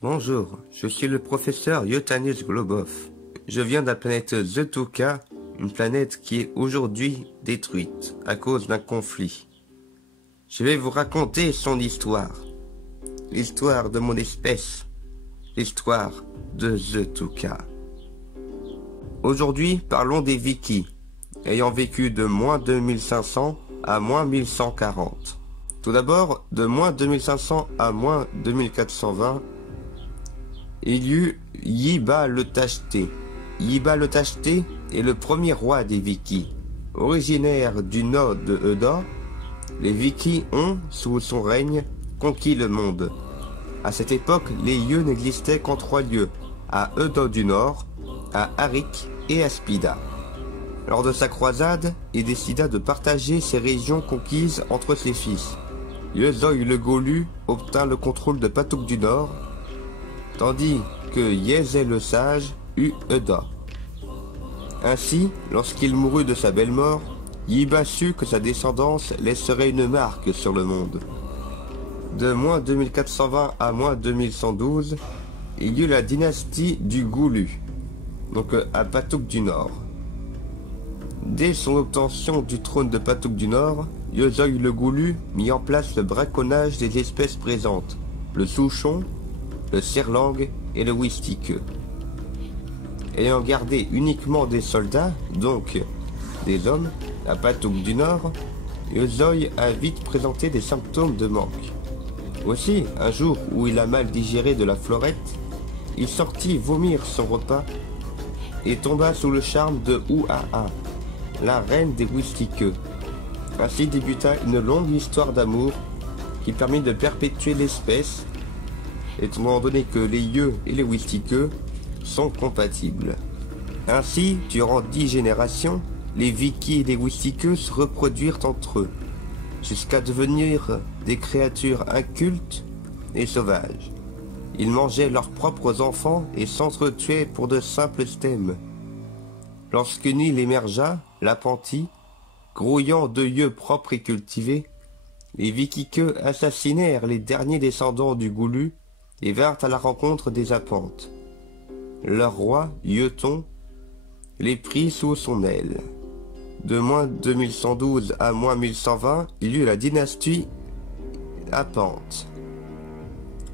Bonjour, je suis le professeur Yotanis Globov. Je viens de la planète Zetuka, une planète qui est aujourd'hui détruite à cause d'un conflit. Je vais vous raconter son histoire. L'histoire de mon espèce. L'histoire de Zetuka. Aujourd'hui, parlons des Vikings, ayant vécu de moins 2500 à moins 1140. Tout d'abord, de moins 2500 à moins 2420, il y eut Yiba le Tacheté. Yiba le Tacheté est le premier roi des Vikings. Originaire du nord de Eda, les Vikings ont, sous son règne, conquis le monde. À cette époque, les lieux n'existaient qu'en 3 lieux, à Eda du Nord, à Arik et à Spida. Lors de sa croisade, il décida de partager ces régions conquises entre ses fils. Yezoy le Golu obtint le contrôle de Patouk du Nord, tandis que Yezé le Sage eut Eda. Ainsi, lorsqu'il mourut de sa belle mort, Yiba sut que sa descendance laisserait une marque sur le monde. De moins 2420 à moins 2112, il y eut la dynastie du Goulu, donc à Patouk du Nord. Dès son obtention du trône de Patouk du Nord, Yezoy le Goulu mit en place le braconnage des espèces présentes, le souchon, le serlang et le wistikeux. Ayant gardé uniquement des soldats, donc des hommes, à Patouk du Nord, Yezoy a vite présenté des symptômes de manque. Aussi, un jour où il a mal digéré de la florette, il sortit vomir son repas et tomba sous le charme de Ouaa, la reine des wistikeux. Ainsi débuta une longue histoire d'amour qui permit de perpétuer l'espèce, étant donné que les yeux et les wistikeux sont compatibles. Ainsi, durant 10 générations, les Vikings et les wistikeux se reproduirent entre eux, jusqu'à devenir des créatures incultes et sauvages. Ils mangeaient leurs propres enfants et s'entretuaient pour de simples stèmes. Lorsqu'une île émergea, l'Apanti, grouillant de yeux propres et cultivés, les Vikikeux assassinèrent les derniers descendants du Goulu et vinrent à la rencontre des Apantes. Leur roi, Yeuton, les prit sous son aile. De moins 2112 à moins 1120, il y eut la dynastie Apante.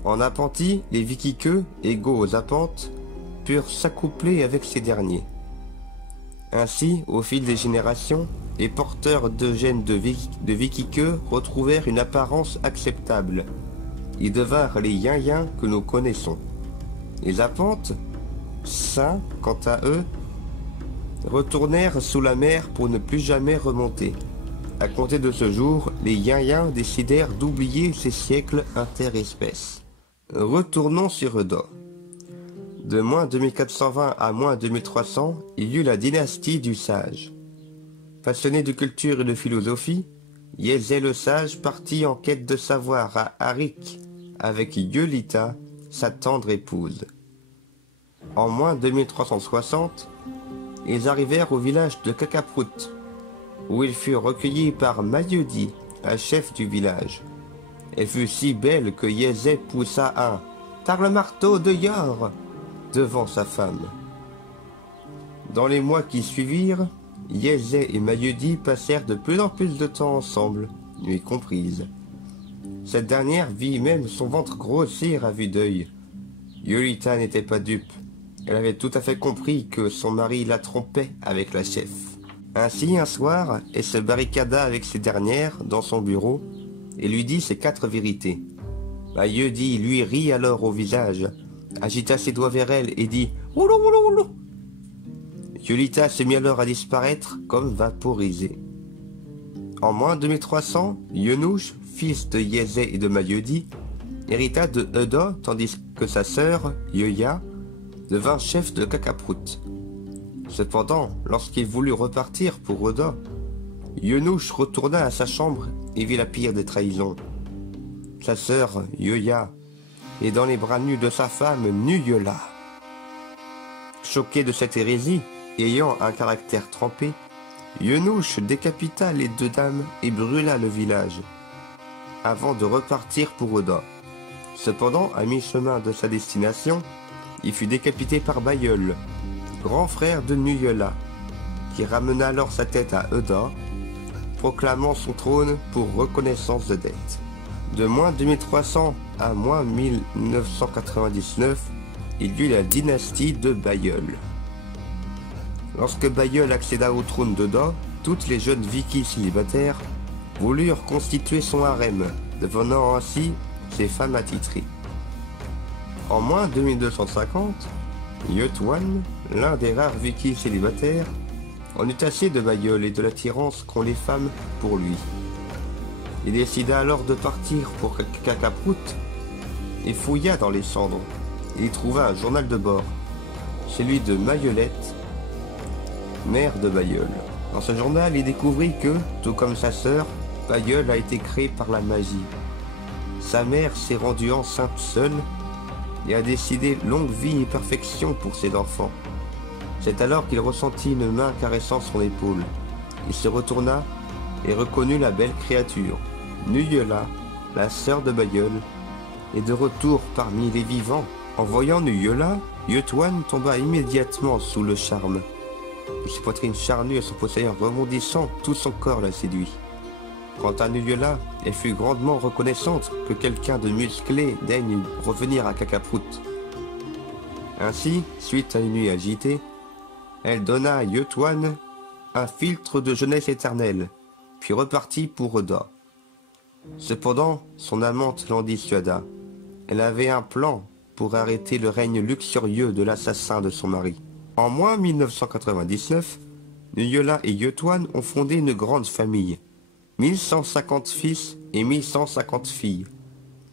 En Apanti, les Vikikeux, égaux aux Apantes, purent s'accoupler avec ces derniers. Ainsi, au fil des générations, les porteurs de gènes de Vikikeux retrouvèrent une apparence acceptable. Ils devinrent les Yin-Yin que nous connaissons. Les Apantes, saints, quant à eux, retournèrent sous la mer pour ne plus jamais remonter. À compter de ce jour, les Yin-Yin décidèrent d'oublier ces siècles interespèces. Retournons sur Eda. De moins 2420 à moins 2300, il y eut la dynastie du Sage. Passionné de culture et de philosophie, Yezé le Sage partit en quête de savoir à Arik avec Yolita, sa tendre épouse. En moins 2360, ils arrivèrent au village de Kakaprout, où ils furent recueillis par Mayudi, la chef du village. Elle fut si belle que Yezé poussa un « Par le marteau de Yor !» devant sa femme. Dans les mois qui suivirent, Yezé et Mayudi passèrent de plus en plus de temps ensemble, nuit comprise. Cette dernière vit même son ventre grossir à vue d'œil. Yolita n'était pas dupe. Elle avait tout à fait compris que son mari la trompait avec la chef. Ainsi, un soir, elle se barricada avec ces dernières dans son bureau et lui dit ses 4 vérités. Mayudi lui rit alors au visage, agita ses doigts vers elle et dit « Oulou, oulou, oulou !» Yolita se mit alors à disparaître comme vaporisée. En moins 2300, Yenouch, fils de Yezé et de Mayudi, hérita de Eda, tandis que sa sœur, Yoya, devint chef de Kakaprout. Cependant, lorsqu'il voulut repartir pour Eda, Yenouch retourna à sa chambre et vit la pire des trahisons. Sa sœur, Yoya, est dans les bras nus de sa femme, Nuyola. Choqué de cette hérésie, ayant un caractère trempé, Yenouch décapita les 2 dames et brûla le village, avant de repartir pour Eda. Cependant, à mi-chemin de sa destination, il fut décapité par Bayeul, grand frère de Nuyola, qui ramena alors sa tête à Eda, proclamant son trône pour reconnaissance de dette. De moins 2300 à moins 1999, il y eut la dynastie de Bayeul. Lorsque Bayeul accéda au trône d'Eda, toutes les jeunes vikis célibataires voulurent constituer son harem, devenant ainsi ses femmes attitrées. En moins 2250, Jötun, l'un des rares vikis célibataires, en eut assez de Bayeul et de l'attirance qu'ont les femmes pour lui. Il décida alors de partir pour Kakaprut et fouilla dans les cendres. Il y trouva un journal de bord, celui de Mayolette, mère de Bayeul. Dans ce journal, il découvrit que, tout comme sa sœur, Bayeul a été créé par la magie. Sa mère s'est rendue enceinte seule et a décidé longue vie et perfection pour ses enfants. C'est alors qu'il ressentit une main caressant son épaule. Il se retourna et reconnut la belle créature. Nuyola, la sœur de Bayeul, est de retour parmi les vivants. En voyant Nuyola, Jötun tomba immédiatement sous le charme. De ses poitrines charnues et son possédant rebondissant, tout son corps la séduit. Quant à Nuyola, elle fut grandement reconnaissante que quelqu'un de musclé daigne revenir à Kakaprut. Ainsi, suite à une nuit agitée, elle donna à Jötun un filtre de jeunesse éternelle, puis repartit pour Eda. Cependant, son amante l'en dissuada. Elle avait un plan pour arrêter le règne luxurieux de l'assassin de son mari. En moins 1999, Nuyola et Jötun ont fondé une grande famille. 1150 fils et 1150 filles.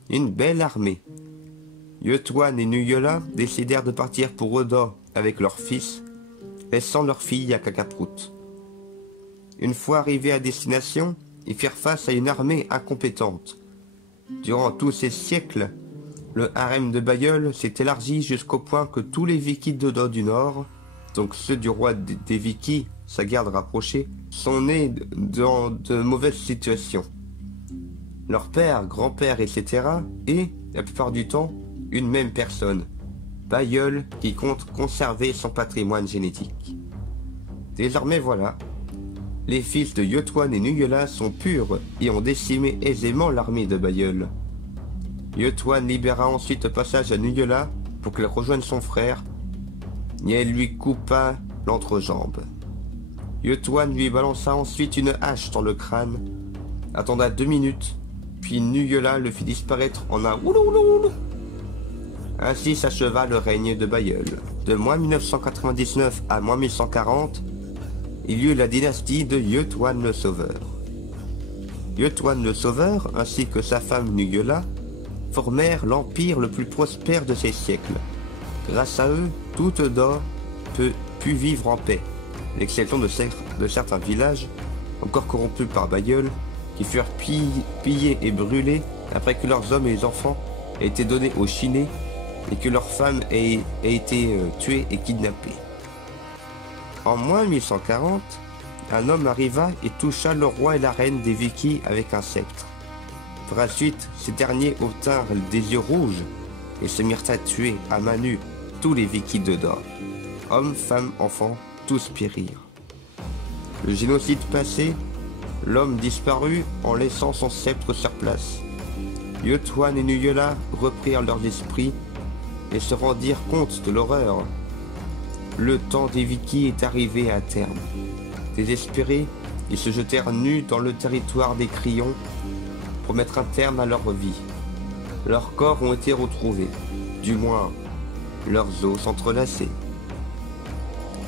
Une belle armée. Jötun et Nuyola décidèrent de partir pour Eda avec leurs fils, laissant leurs filles à Kakaprut. Une fois arrivés à destination, ils firent face à une armée incompétente. Durant tous ces siècles, le harem de Bayeul s'est élargi jusqu'au point que tous les vikis d'Eda du Nord, donc ceux du roi des vikis, sa garde rapprochée, sont nés dans de mauvaises situations. Leur père, grand-père, etc. est, la plupart du temps, une même personne, Bayeul, qui compte conserver son patrimoine génétique. Désormais voilà, les fils de Jötun et Nuyola sont purs et ont décimé aisément l'armée de Bayeul. Jötun libéra ensuite le passage à Nuyola pour qu'elle rejoigne son frère, et elle lui coupa l'entrejambe. Jötun lui balança ensuite une hache dans le crâne, attenda 2 minutes, puis Nuyola le fit disparaître en un oulouloulou. Ainsi s'acheva le règne de Bayeul. De moins 1999 à moins 1140, il y eut la dynastie de Jötun le Sauveur. Jötun le Sauveur, ainsi que sa femme Nuyola, formèrent l'empire le plus prospère de ces siècles. Grâce à eux, toute Eda put vivre en paix, l'exception de certains villages, encore corrompus par Bayeul, qui furent pillés et brûlés après que leurs hommes et les enfants aient été donnés aux Chinés et que leurs femmes aient été tuées et kidnappées. En moins 1140, un homme arriva et toucha le roi et la reine des Vikis avec un sceptre. Par la suite, ces derniers obtinrent des yeux rouges et se mirent à tuer à main nue tous les Vikis d'Eda. Hommes, femmes, enfants, tous périrent. Le génocide passé, l'homme disparut en laissant son sceptre sur place. Jötun et Nuyola reprirent leurs esprits et se rendirent compte de l'horreur. Le temps des Vikis est arrivé à terme. Désespérés, ils se jetèrent nus dans le territoire des Crillons pour mettre un terme à leur vie. Leurs corps ont été retrouvés, du moins leurs os s'entrelaçaient.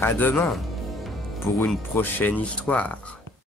À demain pour une prochaine histoire.